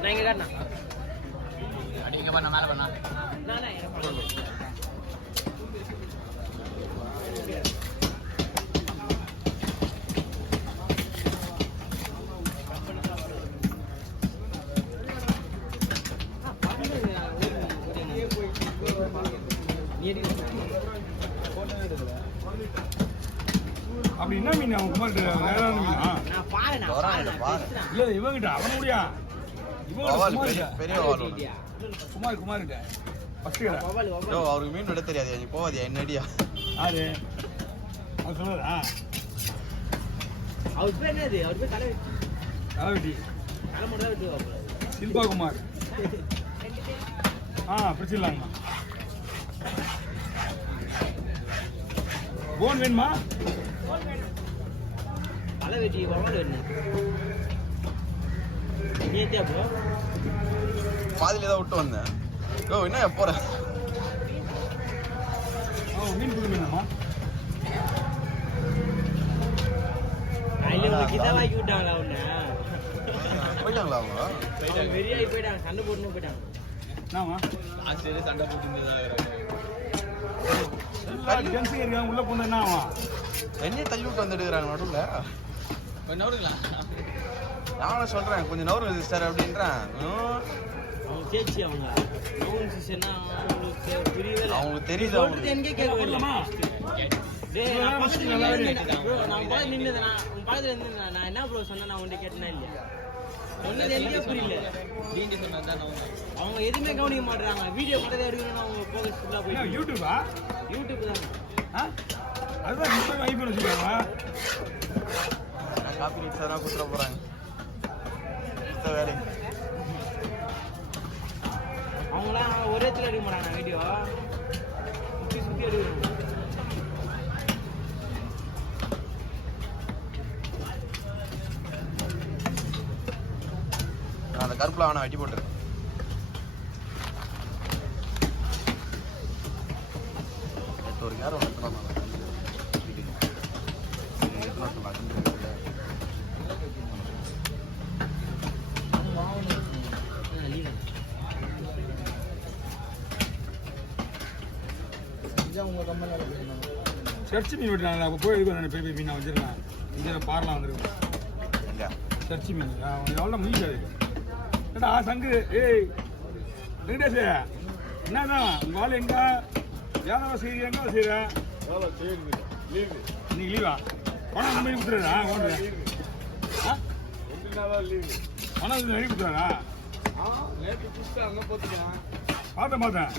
நான் இங்க காட்டுறேன். அடிங்க பண்ண மேல பண்ணா. நானே அப்படி என்ன மீன் அவன் குமார் வேறான மீனா? நான் பாரு இல்ல இவங்கிட்ட அவன் முடியா பெரிய குமார்கிட்ட அவருக்கு மீன் விட தெரியாது. நீ போவாதியா என்னடியா? யாரு அவன் சொல்லுறா? அவர் பேர் என்னது? அவர் பேர் தலைவெட்டி தலைமுறை வெட்டுவாங்க. சில்பா குமார். பிடிச்சிடலாங்கண்ணா. போன் வேணுமா? தலைவெட்டி வரமாடு வேணும். நீ ஏத்தியா ப்ரோ? பாதியில தான் விட்டு வந்தேன். என்ன போற மீன் புது மீனாமா? கிட்ட வாங்கி விட்டாங்களா உன்ன? போயிட்டாங்களா அவங்க? வெறியாகி போயிட்டாங்க. சண்டை போட்டுன்னு போயிட்டாங்க. என்னமா சண்டை போட்டு உள்ள பொண்ணு என்ன ஆவா? என்னையே தள்ளி விட்டு வந்துடுறாங்க நடுவில். கொஞ்சம் நவருங்களா? நானும் சொல்றேன் கொஞ்சம் நவருங்க சிஸ்டர் அப்படின்றேன். அவங்க சேச்சி அவங்க அவங்களுக்கு தெரியுது. அவங்க எங்கே கேட்கலாமா? நான் என்ன ப்ரோ சொன்னேன்? நான் உன்கிட்ட கேட்டேனா இல்லையா? சொன்னது எனக்கே புரியல. அவங்க எதுவுமே கவனிக்க மாட்டாங்க. வீடியோ மட்டும் எடுக்கணும்னா அவங்க போகஸ் ஃபுல்லாக போய் யூடியூப் தான். அதுதான் ஐபோன் வச்சுக்காங்க. காப்பி ரைட்ஸ் தான் கொடுத்துட போறாங்க. வேலை அவங்களாம் ஒரே இடத்துல எடுக்க மாட்டாங்க. வீடியோ சுற்றி சுற்றி எடுக்கணும். அந்த கருப்புல அவனை வெட்டி போட்டுரு. ஒரு நேரம் சர்ச்சி மீன் விட்டுறாங்க. அப்போ போய் இது பெரிய மீன் வச்சிருக்கேன். இங்கே பார்லாம் வந்துருக்கு. சர்ச்சி மீன் எவ்வளோ முடியாது. ஏடா சங்கு ஏய் வெங்கடேஷ் என்னதான் உங்கள் ஆள் எங்க வியாபாரம் செய்ய எங்கே செய்கிறேன்? இன்னைக்கு லீவா? பணம் அந்த மாதிரி கொடுத்துறாரா? பணம் வெளியே கொடுத்துறாரா? பார்த்தேன் பார்த்தேன்.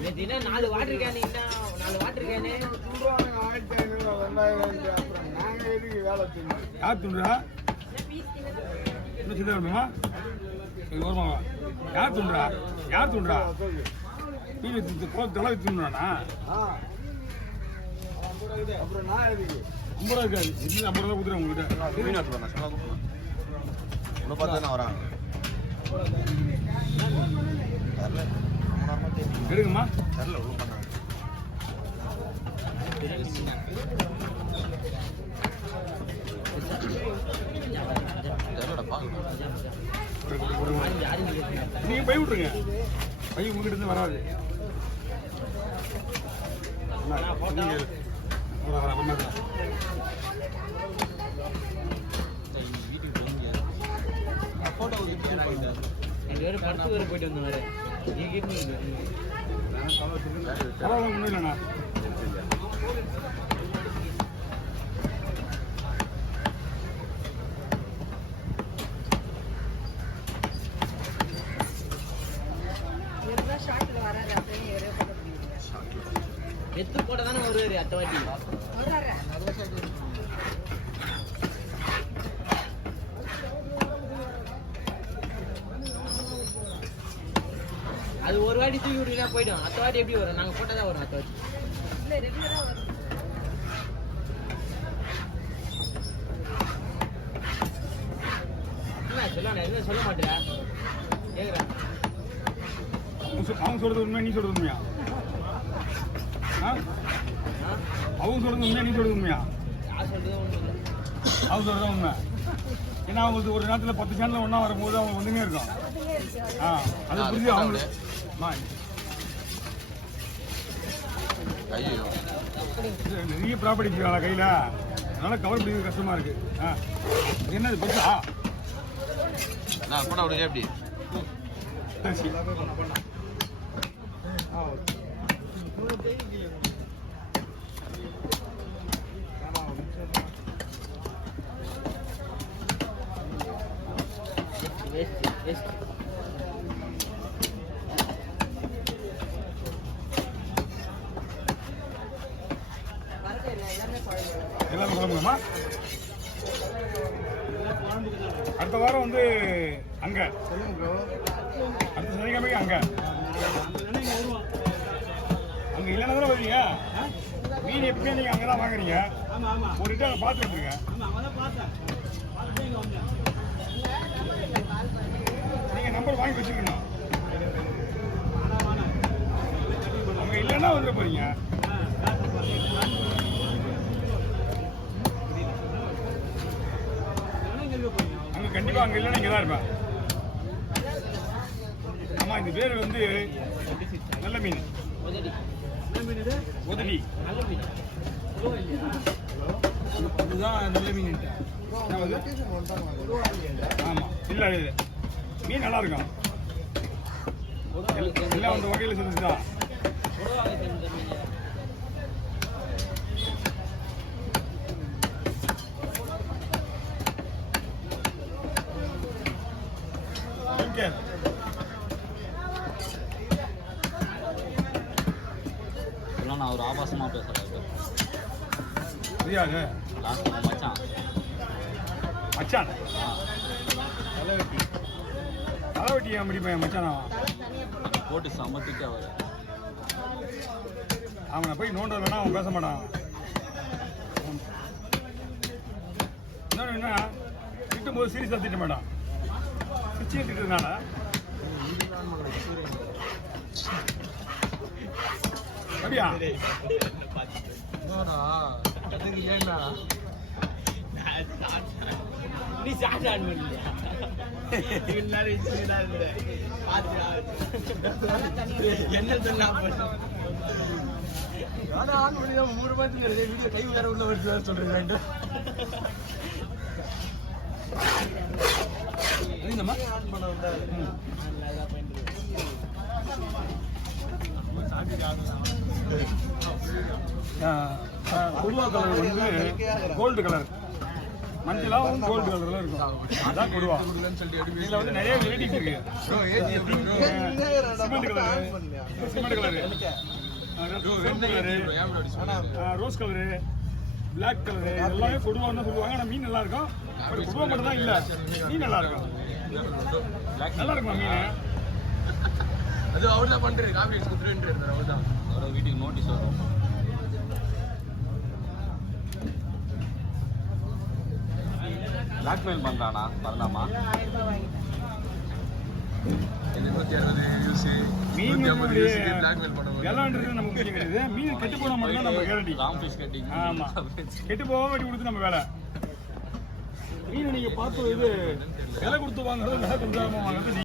4 வாட்டர் கேனு 4 வாட்டர் கேனு யார் துண்டுறா? இன்னும் சின்ன வேணுமா? வருமாவா? யார் துண்டுறா? யார் துண்டுறா? தலை துண்டுறானா? அப்புறம் நான் எதுக்கு 50 ரூபா இருக்காது. இன்னும் 50 ரூபா கொடுத்துறேன் உங்ககிட்ட. மீன் எடுத்துருவேன். உங்களை பார்த்து தானே வராங்க. எடுக்குமா? தெரியல உள்ள பண்ணாங்க. நீங்க போய் விட்டுருங்க. பையன் உங்ககிட்ட இருந்து வராது. போயிட்டு வந்தாரு. ஒன்றும் இல்லைண்ணா. எத்து போட தானே வருவாரு அத்த வாட்டி. அது ஒரு வாட்டி தூக்கி விட்டுனா போயிடும். அத்த வாட்டி எப்படி வரும்? நாங்கள் போட்டதான் வரும். அத்த வாட்டி சொல்ல எதுவும் சொல்ல மாட்டேன். கேட்குறேன். அவங்க சொல்றது உண்மையா? நீ சொல்றது உண்மையா? அவங்க சொல்றது உண்மையா? நீ சொல்றது உண்மையா? யார் சொல்றது ஒன்றும் இல்லை. அவங்க சொல்றதுதான் உண்மை. ஏன்னா அவங்களுக்கு ஒரு நேரத்தில் 10 சேனல் ஒன்றா வரும்போது அவங்க ஒன்றுமே இருக்கும். அது புரிஞ்சு அவங்க ஐயோ நிறைய ப்ராப்பர்ட்டி வச்சுருக்காங்க கையில், அதனால கவர் பிடிக்கிறது கஷ்டமா இருக்கு. என்னது பெருசா நான் கூட அப்படியே எப்படி எல்லாரும் குழம்புமா? அடுத்த வாரம் வந்து அங்க அடுத்த சனிக்கிழமைக்கு அங்க அங்க இல்லைன்னா தானே வருவீங்க. மீன் எப்பவுமே நீங்க அங்கதான் வாங்குறீங்க. ஒரு இட்டு அங்கே பார்த்துட்டு இருக்கீங்க. நீங்க நம்பர் வாங்கி வச்சுக்கணும். அங்க இல்லைன்னா வந்துட போறீங்க. அங்க கண்டிப்பா அங்க இல்லைன்னா இங்க தான் இருப்பேன். ஆமா, இந்த பேர் வந்து நல்ல மீன். உதவி இதுதான் நல்ல மீன். ஆமா, இல்ல மீன் நல்லா இருக்கும். எல்லாம் அந்த வகையில் செஞ்சுதான். நான் ஒரு ஆபாசமா பேசுறேன். புரியாது மச்சான் மச்சான் தலைவட்டி ஏன் முடிப்பேன் மச்சானா போட்டு சமத்திட்டு அவர் அவனை போய் நோண்டலன்னா அவன் பேச மாட்டான். என்ன திட்டும் போது சீரியஸாக திட்ட மாட்டான். சிச்சியை திட்டதுனால அப்படியா நீ சாட் ஆன் பண்ணியா? என்ன சொன்னா 3 ரூபாய்க்கு வீடியோ கை வேற உள்ள வருது சொல்றேன். கொடுவா கலர் வந்து கோல்டு கலர், மஞ்சளாவும் கோல்டு கலர்ல இருக்கும். அதான் கொடுவா. இதுல வந்து நிறைய வெரைட்டிஸ் இருக்கு. Cement colour, cement colour, rose colour, black colour, எல்லாமே கொடுவான்னு சொல்லுவாங்க. ஆனால் மீன் நல்லா இருக்கும். கொடுவா மட்டும் தான் இல்ல, மீன் நல்லா இருக்கும். நல்லா இருக்குமா மீன்? அது அவர் தான் பண்றாரு. காபி குத்துறேன்றாரு. அவர் தான் அவரோட வீட்டுக்கு நோட்டீஸ் வரும். பிளாக்மெயில் பண்றானா? பண்ணலாமா? மீன் விளாண்டுறது நமக்கு முக்கியம் கிடையாது. மீன் கெட்டு போனா மட்டும் தான் நம்ம கேரண்டி. ஆமா, கெட்டு போகாம வெட்டி கொடுத்து நம்ம வேலை. மீன் நீங்க பார்த்து இது விலை கொடுத்து வாங்குறது, விலை கொடுத்து வாங்குறது